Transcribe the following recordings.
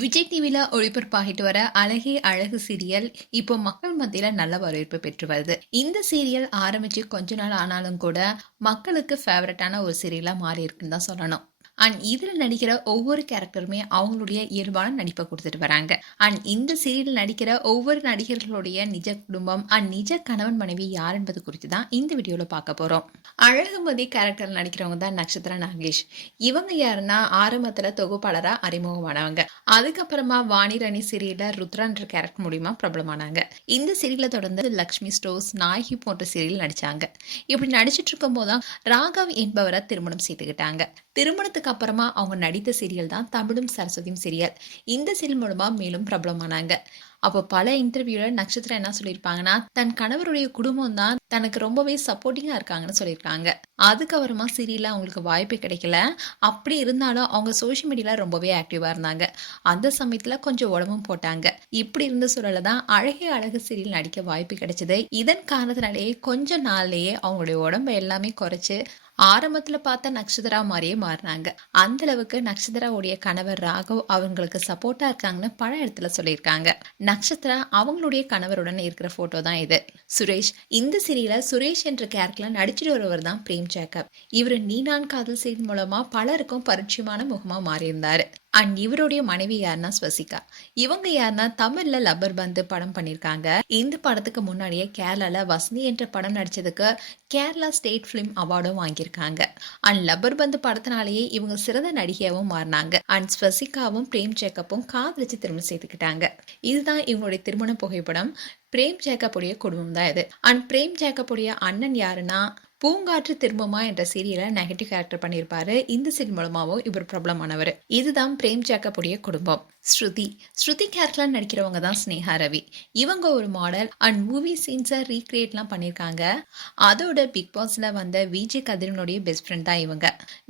விஜய் டிவில ஒளிபரப்பாகிட்டு வர அழகே அழகு சீரியல் இப்போ மக்கள் மத்தியில நல்ல வரவேற்பு பெற்று வருது. இந்த சீரியல் ஆரம்பிச்சு கொஞ்ச நாள் ஆனாலும் கூட மக்களுக்கு ஃபேவரட்டான ஒரு சீரியலா மாறி இருக்குன்னு தான் சொல்லணும். அண்ட் இதுல நடிக்கிற ஒவ்வொரு கேரக்டருமே அவங்களுடைய இயல்பான நடிப்பை கொடுத்துட்டு வராங்க. அண்ட் இந்த சீரியல் நடிக்கிற ஒவ்வொரு நடிகர்களுடைய நிஜ குடும்பம் அண்ட் நிஜ கணவன் மனைவி யார் என்பது குறித்து தான் இந்த வீடியோல பார்க்க போறோம். அழகுமதி கேரக்டர் நடிக்கிறவங்க தான் நக்ஷத்ரா நாகேஷ். இவங்க யாருன்னா ஆரம்பத்துல தொகுப்பாளரா அறிமுகமானவங்க. அதுக்கப்புறமா வாணிராணி சீரியல்ல ருத்ரான்ற கேரக்டர் மூலியமா பிரபலமானாங்க. இந்த சீரியலை தொடர்ந்து லக்ஷ்மி ஸ்டோர்ஸ், நாயகி போன்ற சீரியல் நடிச்சாங்க. இப்படி நடிச்சிட்டு இருக்கும் போதுதான் ராகவ் என்பவரை திருமணம் செய்துக்கிட்டாங்க. திருமணத்துக்கு அப்புறமா அவங்க நடித்த சீரியல் தான் தமிழும் சரஸ்வதியும் சீரியல். இந்த சீரியல் மூலமா மேலும் பிரபலமானாங்க. அப்போ பல இன்டர்வியூல நட்சத்திரம் என்ன சொல்லியிருப்பாங்கன்னா, தன் கணவருடைய குடும்பம் தான் தனக்கு ரொம்பவே சப்போர்ட்டிங்கா இருக்காங்கன்னு சொல்லியிருக்காங்க. அதுக்கப்புறமா சீரியல்ல அவங்களுக்கு வாய்ப்பு கிடைக்கல. அப்படி இருந்தாலும் அவங்க சோஷியல் மீடியால ரொம்பவே ஆக்டிவா இருந்தாங்க. அந்த சமயத்துல கொஞ்சம் உடம்பும் போட்டாங்க. இப்படி இருந்த சூழல தான் அழகே அழகு சீரியல் நடிக்க வாய்ப்பு கிடைச்சது. இதன் காரணத்தினாலேயே கொஞ்ச நாள்லயே அவங்களுடைய உடம்பை எல்லாமே குறைச்சு ஆரம்பத்துல பார்த்த நக்ஷத்ரா மாதிரியே மாறினாங்க. அந்த அளவுக்கு நக்ஷத்ராவுடைய கணவர் ராகவ் அவங்களுக்கு சப்போர்ட்டா இருக்காங்கன்னு பல இடத்துல சொல்லியிருக்காங்க. நக்ஷத்ரா அவங்களுடைய கணவருடன் இருக்கிற போட்டோ தான் இது. சுரேஷ், இந்த சீரியல சுரேஷ் என்ற கேரக்டர்ல நடிச்சிட்டு வருவர் தான் பிரேம் ஜேக்கப். இவர் நீ நான் காதல் சீரியல் மூலமா பலருக்கும் பரிச்சயமான முகமா மாறியிருந்தாரு. அண்ட் இவருடைய மனைவி யாருன்னா ஸ்வசிகா. இவங்க யாருன்னா தமிழ்ல லப்பர் பந்து படம் பண்ணிருக்காங்க. இந்த படத்துக்கு முன்னாடியே கேரளால வசந்தி என்ற படம் நடிச்சதுக்கு கேரளா ஸ்டேட் பிலிம் அவார்டும் வாங்கியிருக்காங்க. அண்ட் லப்பர் பந்து படத்தினாலேயே இவங்க சிறந்த நடிகையாவும் மாறினாங்க. அண்ட் ஸ்வசிகாவும் பிரேம் ஜேக்கப்பும் காதலிச்சு திருமணம் செய்துக்கிட்டாங்க. இதுதான் இவங்களுடைய திருமண புகைப்படம். பிரேம் ஜேக்கப்புடைய குடும்பம் தான் இது. அண்ட் பிரேம் ஜேக்கப்புடைய அண்ணன் யாருன்னா பூங்காற்று திரும்பமா என்ற சீரியல நெகட்டிவ் கேரக்டர் பண்ணியிருப்பாரு. இந்த சீரியல் மூலமாவும் இவர் பிரபலமானவர். இதுதான் பிரேம் ஜேக்கப்புடைய குடும்பம். ஸ்ருதி கேரக்டர்ல நடிக்கிறவங்க தான் ஸ்னேகா ரவி. இவங்க ஒரு மாடல் அண்ட் மூவி சீன்ஸை ரீக்ரியேட்லாம் பண்ணியிருக்காங்க. அதோட பிக் பாஸ்ல வந்த விஜய் கதிரவனுடைய பெஸ்ட் ஃப்ரெண்ட் தான் இவங்க.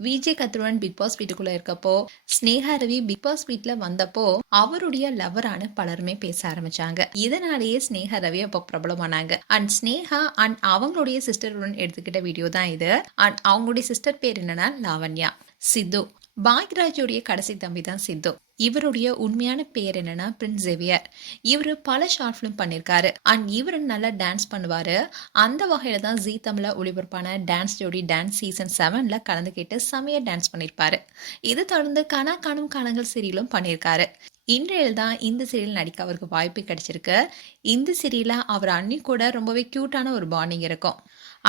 விஜய் கதிரவன் பிக் பாஸ் வீட்டுக்குள்ள இருக்கப்போ ஸ்னேகா ரவி பிக் பாஸ் வீட்டுல வந்தப்போ அவருடைய லவரான பலருமே பேச ஆரம்பிச்சாங்க. இதனாலேயே ஸ்னேகா ரவி அப்போ பிரபலமானாங்க. அண்ட் ஸ்னேகா அண்ட் அவங்களுடைய சிஸ்டருடன் எடுத்துக்கிட்ட வீடியோ தான் இது. அண்ட் அவங்களுடைய சிஸ்டர் பேர் என்னன்னா லாவண்யா. சித்து, பாக்யராஜோடைய கடைசி தம்பி தான் சித்து. இவருடைய உண்மையான பெயர் என்னன்னா பிரின்ஸ் ஜேவியர். இவரு பல ஷார்ட் பிலிம் பண்ணிருக்காரு. அண்ட் இவரு நல்லா டான்ஸ் பண்ணுவாரு. அந்த வகையில தான் ஜீ தமிழ்ல ஒளிபரப்பான டான்ஸ் ஜோடி டான்ஸ் சீசன் 7ல கலந்துக்கிட்டு செமையா டான்ஸ் பண்ணிருப்பாரு. இது தொடர்ந்து கனா காணும் காலங்கள் சீரியலும் பண்ணியிருக்காரு. இன்றையில் தான் இந்த சீரியல் நடிக்க அவருக்கு வாய்ப்பு கிடைச்சிருக்கு. இந்த சீரியல்ல அவர் அண்ணி கூட ரொம்பவே கியூட்டான ஒரு பாண்டிங் இருக்கும்.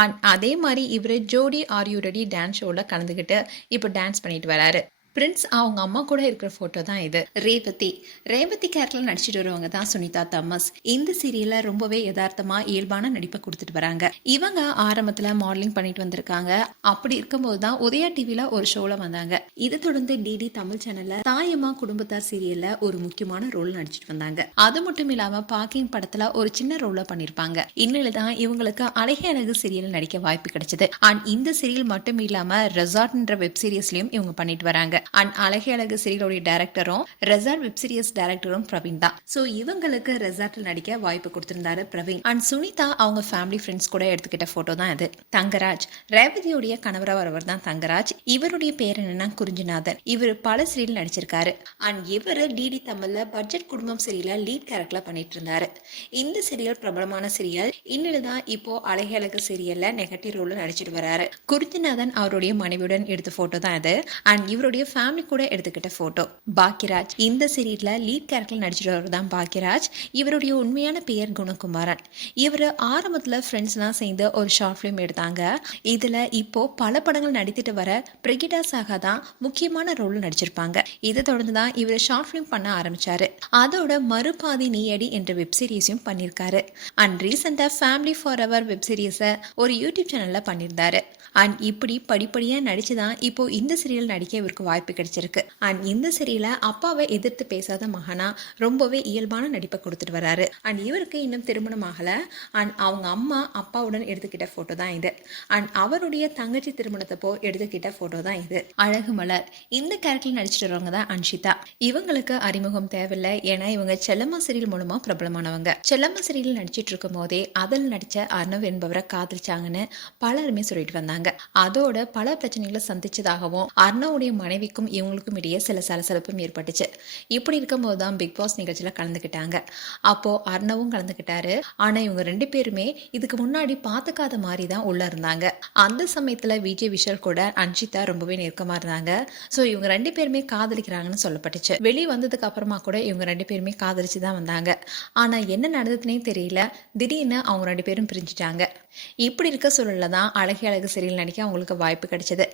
அண்ட் அதே மாதிரி இவர் ஜோடி ஆர் யூ ரெடி டான்ஸ் ஷோவில் கலந்துக்கிட்டு இப்போ டான்ஸ் பண்ணிட்டு வராரு. பிரின்ஸ் அவங்க அம்மா கூட இருக்கிற போட்டோ தான் இது. ரேவதி கேரக்டர்ல நடிச்சிட்டு வருவாங்க தான் சுனிதா தாமஸ். இந்த சீரியல்ல ரொம்பவே யதார்த்தமா இயல்பான நடிப்பை கொடுத்துட்டு வராங்க. இவங்க ஆரம்பத்துல மாடலிங் பண்ணிட்டு வந்திருக்காங்க. அப்படி இருக்கும்போது தான் உதயா டிவில ஒரு ஷோல வந்தாங்க. இது தொடர்ந்து டிடி தமிழ் சேனல்ல தாயம்மா குடும்பத்தார் சீரியல்ல ஒரு முக்கியமான ரோல் நடிச்சிட்டு வந்தாங்க. அது மட்டும் இல்லாம பாக்கிங் படத்துல ஒரு சின்ன ரோல பண்ணிருப்பாங்க. இன்னில தான் இவங்களுக்கு அழகே அழகு சீரியல் நடிக்க வாய்ப்பு கிடைச்சது. அண்ட் இந்த சீரியல் மட்டும் இல்லாம ரெசார்ட்ன்ற வெப் சீரிஸ்லயும் இவங்க பண்ணிட்டு வராங்க. அண்ட் அழகே அழகு சீரியலோட டைரக்டரும் ரெசார்ட் வெப் சீரிஸ் டைரக்டரும் பிரவீன் தான். சோ இவங்களுக்கு ரெசார்ட்ல நடிக்க வாய்ப்பு கொடுத்திருந்தாரு பிரவீன். அண்ட் சுனிதா அவங்க ஃபேமிலி ஃப்ரெண்ட்ஸ் கூட எடுத்துக்கிட்ட போட்டோ தான் இது. தங்கராஜ், ரேவதியோடைய கணவரா வரவர் தான் தங்கராஜ். இவருடைய பேர் என்னன்னா குறிஞ்சிநாதன். இவர் பல சீரியல் நடிச்சிருக்காரு. அண்ட் இவர் டிடி தமிழ்ல பட்ஜெட் குடும்பம் சீரியல்ல லீட் கேரக்டர்ல பண்ணிட்டு இருந்தாரு. இந்த சீரியல் பிரபலமான சீரியல். இன்னுதான் இப்போ அழகே அழகு சீரியல்ல நெகட்டிவ் ரோல்ல நடிச்சிட்டு வராரு. குறிஞ்சிநாதன் அவருடைய மனைவியுடன் எடுத்த போட்டோ தான் இது. அண்ட் இவருடைய ஃபேமிலி கூட எடுத்துக்கிட்ட போட்டோ. பாக்யராஜ், இந்த சீரியல்ல லீட் கேரக்டர் நடிச்சிட்டு தான் பாக்யராஜ். இவருடைய உண்மையான பெயர் குணகுமாரன். இவர் ஆரம்பத்துல ஃப்ரெண்ட்ஸ்லாம் சேர்ந்து ஒரு ஷார்ட் பிலிம் எடுத்தாங்க. இதுல இப்போ பல படங்கள் நடித்துட்டு வர பிரகிடா சாகா தான் முக்கியமான ரோல் நடிச்சிருப்பாங்க. இதை தொடர்ந்து தான் இவர் ஷார்ட் பிலிம் பண்ண ஆரம்பிச்சாரு. அதோட மறுபாதி நீயடி என்ற வெப் சீரிஸையும் பண்ணியிருக்காரு. அண்ட் ரீசெண்டா ஃபேமிலி ஃபார் எவர் வெப் சீரிஸை ஒரு யூடியூப் சேனல்ல பண்ணியிருந்தாரு. அண்ட் இப்படி படிப்படியா நடிச்சுதான் இப்போ இந்த சீரியல் நடிக்க இவருக்கு வாய்ப்பு கிடைச்சிருக்கு. அண்ட் இந்த சீரியல அப்பாவை எதிர்த்து பேசாத மகனா ரொம்பவே இயல்பான நடிப்பை கொடுத்துட்டு வராரு. அண்ட் இவருக்கு இன்னும் திருமணம் ஆகல. அண்ட் அவங்க அம்மா அப்பாவுடன் எடுத்துக்கிட்ட போட்டோ தான் இது. அண்ட் அவருடைய தங்கச்சி திருமணத்தப்போ எடுத்துக்கிட்ட போட்டோ தான் இது. அழகு மலர், இந்த கேரக்டர் நடிச்சிட்டு வரவங்க தான் அன்ஷிதா. இவங்களுக்கு அறிமுகம் தேவையில்லை. ஏன்னா இவங்க செல்லம்மா சீரியல் மூலமா பிரபலமானவங்க. செல்லம்மா சீரியல் நடிச்சிட்டு இருக்கும் போதே அதில் நடிச்ச அர்ணவ் என்பவரை காதலிச்சாங்கன்னு பலருமே சொல்லிட்டு வந்தாங்க. அதோட பல பிரச்சனைகளை சந்திச்சதாகவும் அர்ணவுடைய மனைவி ரவிக்கும் இவங்களுக்கும் இடையே சில சலசலப்பும் ஏற்பட்டுச்சு. இப்படி இருக்கும்போது தான் பிக் பாஸ் நிகழ்ச்சியில் கலந்துக்கிட்டாங்க. அப்போது அர்ணவும் கலந்துக்கிட்டாரு. ஆனால் இவங்க 2 பேருமே இதுக்கு முன்னாடி பார்த்துக்காத மாதிரி தான் உள்ளே இருந்தாங்க. அந்த சமயத்தில் விஜய் விஷால் கூட அன்ஷிதா ரொம்பவே நெருக்கமாக இருந்தாங்க. ஸோ இவங்க 2 பேருமே காதலிக்கிறாங்கன்னு சொல்லப்பட்டுச்சு. வெளியே வந்ததுக்கு அப்புறமா கூட இவங்க 2 பேருமே காதலிச்சு தான் வந்தாங்க. ஆனால் என்ன நடந்ததுன்னே தெரியல, திடீர்னு அவங்க 2 பேரும் பிரிஞ்சுட்டாங்க. இப்படி இருக்க சூழல்ல தான் அழகே அழகு சீரியல் நடிக்க அவங்களுக்கு வாய்ப்பு கிடைச்சது.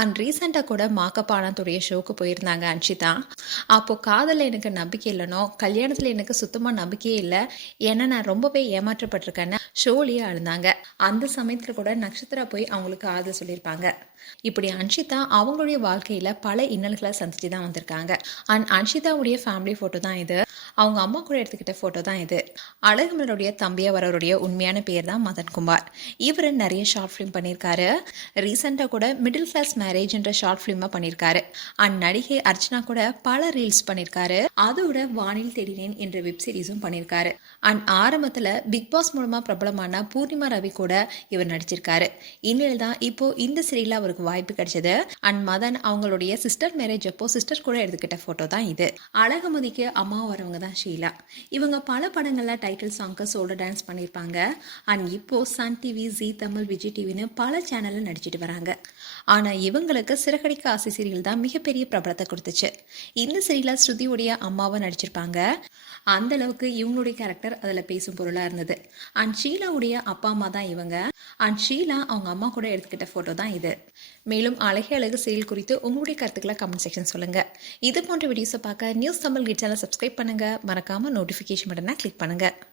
அண்ட் ரீசெண்டாக கூட மாக்கப் ஆனந்துடைய ஷோக்கு போயிருந்தாங்க அன்ஷிதா. அப்போது காதலில் எனக்கு நம்பிக்கை இல்லைனோ, கல்யாணத்தில் எனக்கு சுத்தமாக நம்பிக்கையே இல்லை, ஏன்னா நான் ரொம்பவே ஏமாற்றப்பட்டிருக்கேன்னு ஷோலேயே அழுந்தாங்க. அந்த சமயத்தில் கூட நட்சத்திரா போய் அவங்களுக்கு ஆறுதல் சொல்லியிருப்பாங்க. இப்படி அன்ஷிதா அவங்களுடைய வாழ்க்கையில் பல இன்னல்களை சந்திச்சு தான் வந்திருக்காங்க. அண்ட் அன்ஷிதாவுடைய ஃபேமிலி ஃபோட்டோ தான் இது. அவங்க அம்மா கூட எடுத்துக்கிட்ட ஃபோட்டோ தான் இது. அழகுமலருடைய தம்பியாக வரவருடைய உண்மையான பேர் தான் மதன்குமார். இவர் நிறைய ஷார்ட் ஃபிலிம் பண்ணியிருக்காரு. ரீசெண்டாக கூட மிடில் கிளாஸ் மேரேஜ்ன்ற ஷார்ட் ஃபிலிமாக பண்ணியிருக்காரு. அண்ட் நடிகை அர்ச்சனா கூட பல ரீல்ஸ் பண்ணியிருக்காரு. அதோட வானில் தேடினேன் என்ற வெப் சீரிஸும் பண்ணியிருக்காரு. அண்ட் ஆரம்பத்தில் பிக் பாஸ் மூலமாக பிரபலமான பூர்ணிமா ரவி கூட இவர் நடிச்சிருக்காரு. இந்நிலையில் தான் இப்போ இந்த சீரியலில் அவருக்கு வாய்ப்பு கிடைச்சது. அண்ட் மதன் அவங்களுடைய சிஸ்டர் மேரேஜ் அப்போ சிஸ்டர் கூட எடுத்துக்கிட்ட ஃபோட்டோ தான் இது. அழகுமதிக்கு அம்மா வரவங்க தான் ஷீலா. இவங்க பல படங்களில் டைட்டில் சாங்க்கு சோலோ டான்ஸ் பண்ணியிருப்பாங்க. அண்ட் இப்போ Sun TV, Zee Tamil, Vijay டிவின்னு பல சேனலில் நடிச்சிட்டு வராங்க. ஆனால் இவங்களுக்கு சிறகடிக்க ஆசை சீரியல் தான் மிகப்பெரிய பிரபலத்தை கொடுத்துச்சு. இந்த சீரியலில் ஸ்ருதியுடைய அம்மாவை நடிச்சிருப்பாங்க. அந்த அளவுக்கு இவங்களுடைய கேரக்டர் அதில் பேசும் பொருளாக இருந்தது. அண்ட் ஷீலாவுடைய அப்பா அம்மா தான் இவங்க. அண்ட் ஷீலா அவங்க அம்மா கூட எடுத்துக்கிட்ட ஃபோட்டோ தான் இது. மேலும் அழகே அழகு சீரியல் குறித்து உங்களுடைய கருத்துக்களை கமெண்ட் செக்ஷன் சொல்லுங்கள். இது போன்ற வீடியோஸை பார்க்க நியூஸ் தமிழ் கிட் சேனல் சப்ஸ்கிரைப் பண்ணுங்கள். மறக்காமல் நோட்டிஃபிகேஷன் பட்டனை கிளிக் பண்ணுங்கள்.